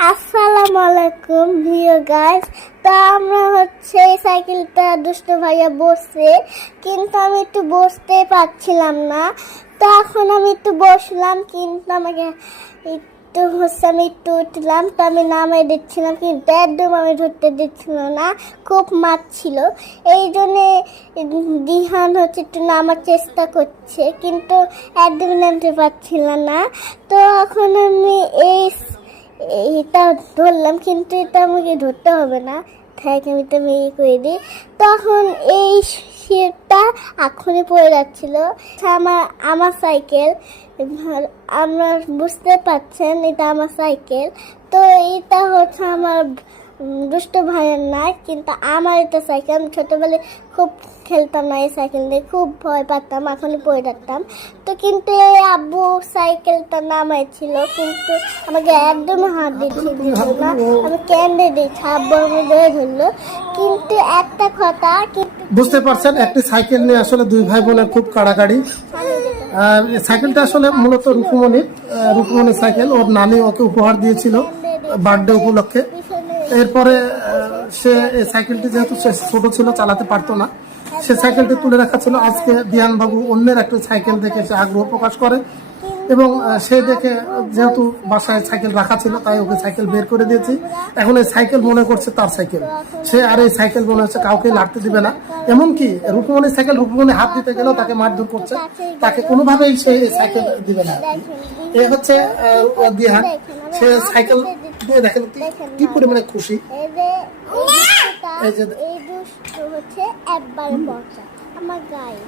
আসসালামু আলাইকুম view guys. তো আমরা হচ্ছে এই সাইকেলটা দুষ্ট ভাইয়া বসছে, কিন্তু আমি একটু বসতে পারছিলাম না। তো এখন আমি একটু বসলাম, কিন্তু আমাকে একটু হচ্ছে আমি একটু উঠলাম, তো আমি নামাই দিচ্ছিলাম, কিন্তু একদম আমি ধরতে দিচ্ছিল না, খুব মারছিল। এই জন্যে দিহান হচ্ছে একটু নামার চেষ্টা করছে, কিন্তু একদমই নামতে পারছিল না। তো এখন আমি এটা ধরলাম, কিন্তু এটা আমাকে ধরতে হবে না, তাই আমি তো মেয়ে করে দিই। তখন এই শিরটা এখনই পড়ে যাচ্ছিল। আমার আমার সাইকেল, আমরা বুঝতে পারছেন এটা আমার সাইকেল। তো এটা হচ্ছে আমার দুষ্ট ভাইয়ের না, কিন্তু আমার এটা সাইকেল। আমি ছোটোবেলায় খুব খেলতাম না এই সাইকেল নিয়ে, খুব ভয় পাতাম, এখনই পড়ে যাচ্তাম। তো কিন্তু এই আব্বু সাইকেলটা নামাইছিল, কিন্তু আমাকে একদম হাত দিচ্ছিল না, আমি কেন্দ্রে দিচ্ছি, আব্বু আমি ধরে ধরলো। কিন্তু একটা কথা, কিন্তু বুঝতে পারছেন একটি সাইকেল নিয়ে আসলে দুই ভাই বোনের খুব কাড়াকাড়ি। সাইকেলটা আসলে মূলত রূপমণির সাইকেল। ওর নানি ওকে উপহার দিয়েছিল বার্থডে উপলক্ষে। এরপরে সে এই সাইকেলটি যেহেতু সে ছোট ছিল, চালাতে পারতো না, সে সাইকেলটি তুলে রাখা ছিল। আজকে দিয়ানবাবু অন্যের একটা সাইকেল দেখে সে আগ্রহ প্রকাশ করে, এবং সে দেখে যেহেতু বাসায় সাইকেল রাখা ছিল, তাই ওকে সাইকেল বের করে দিয়েছি। এখন এই সাইকেল মনে করছে তার সাইকেল, সে আর এই সাইকেল মনে হচ্ছে কাউকে লাড়তে দিবে না। এমনকি রূপমণির সাইকেল রূপমণি হাত দিতে গেলেও তাকে মারধর করছে, তাকে কোনোভাবেই সে এই সাইকেল দিবে না। এ হচ্ছে দিহান, সে সাইকেল দিয়ে দেখেন কি পরিমাণে খুশি। এই দুষ্ট হচ্ছে একবারে পচা আমার গায়ে।